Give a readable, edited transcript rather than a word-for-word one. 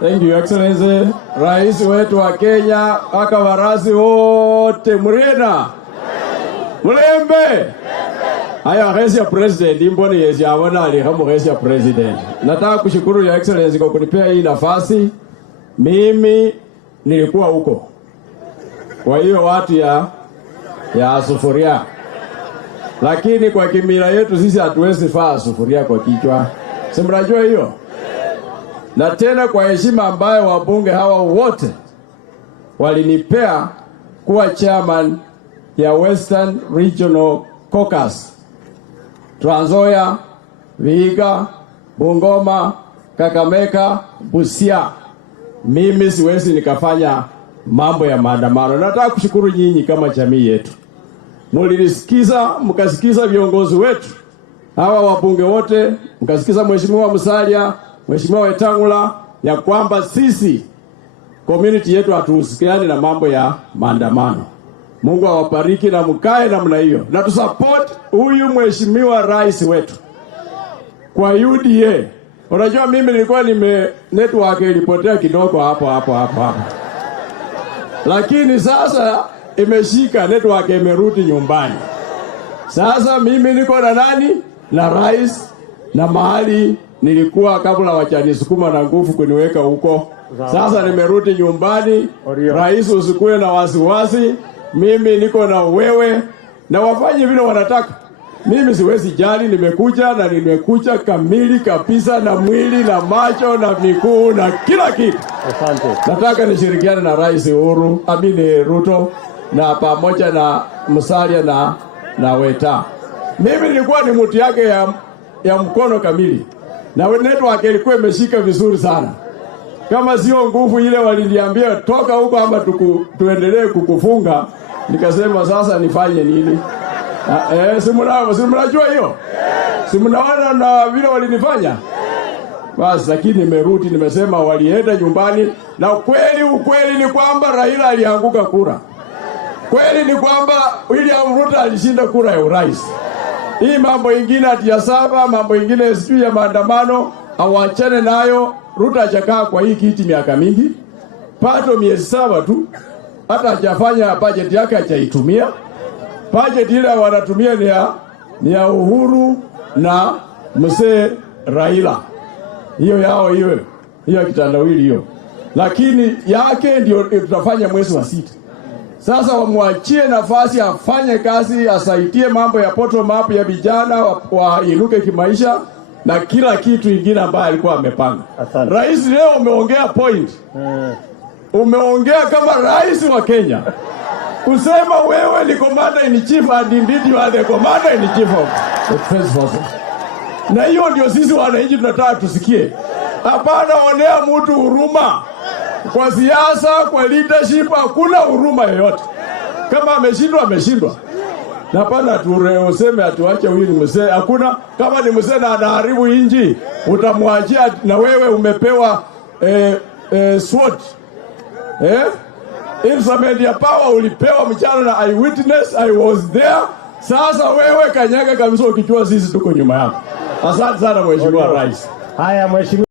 Thank you, Excellency. Rais wetu wa Kenya, aka warasi wote murena. Mulembe. Haya rais ya president imboni yesi awana alihamu rais ya president. Nataka kushukuru ya Excellency kwa kunipea hii nafasi. Mimi nilikuwa huko. Kwa hiyo watu ya sufuria. Lakini kwa kimila yetu sisi hatuwezi faa sufuria kwa kichwa. Si mnajua hiyo? Na tena kwa heshima ambayo wabunge hawa wote walinipea kuwa chairman ya Western Regional Caucus, Trans Nzoia, Vihiga, Bungoma, Kakamega, Busia, mimi siwezi nikafanya mambo ya maandamano. Nataka kushukuru nyinyi kama jamii yetu. Mulisikiza, mkasikiza viongozi wetu hawa wabunge wote, mkasikiza Mheshimiwa Musalia, Mheshimiwa Wetangula, ya kwamba sisi community yetu hatuhusiani na mambo ya maandamano. Mungu awabariki na mkae namna hiyo. Na tusupport huyu Mheshimiwa rais wetu kwa UDA. Unajua mimi nilikuwa network ilipotea kidogo hapo. Lakini sasa imeshika, network imerudi nyumbani. Sasa mimi niko na nani? Na rais na mahali nilikuwa kabla wachanisukuma na nguvu kuniweka huko. Sasa nimerudi nyumbani. Rais, usikue na wasiwasi. Mimi niko na wewe na wafanye vile wanataka. Mimi siwezi jali, nimekuja kamili kabisa na mwili na macho na miguu na kila kitu. Asante. Nataka nishirikiane na Rais Ruto na pamoja na Musalia na Weta. Mimi nilikuwa ni mtu yake ya mkono kamili. Na network ilikuwa imeshika vizuri sana. Kama sio nguvu ile waliniambia toka huko ama tuendelee kukufunga, nikasema sasa nifanye nini? Simnajua hiyo? Simnaona na vile walinifanya? Basi lakini nimerudi, nimesema walienda nyumbani, na ukweli ni kwamba Raila alianguka kura. Kweli ni kwamba William Ruto alishinda kura ya urais. Hii mambo ingine ati mambo ingine sijui ya maandamano, awachane nayo. Ruto hajakaa kwa hii kiti miaka mingi. Pato miezi 7 tu. Hata hajafanya budget yake, hajaitumia. Budget ile wanatumia ni ya Uhuru na MZEE Raila. Hiyo yao hiyo kitandawili hiyo. Lakini yake ndio tutafanya mwezi wa 6. Sasa wamwachie nafasi afanye kazi, asaidie mambo ya bottom up ya vijana wainuke kimaisha na kila kitu ingine ambayo alikuwa amepanga. Rais, leo umeongea point. Umeongea kama rais wa Kenya. Kusema wewe ni commander in chief and indeed you are the commander in chief of the Defense Forces. Na hiyo ndio sisi wananchi tunataka tusikie. Hapana onea mtu huruma. Kwa siasa, kwa leadership hakuna huruma yoyote. Kama ameshindwa. Na hapana useme atuache huyu ni MZEE. Hakuna. Kama ni MZEE na anaharibu nchi, utamwachia na wewe umepewa SWOT. Instrument ya power ulipewa mchana na eyewitness, I was there. Sasa wewe kanyaga kabisa ukichua sisi tuko nyuma yako. Asante sana Mheshimiwa Rais. Haya Mheshimiwa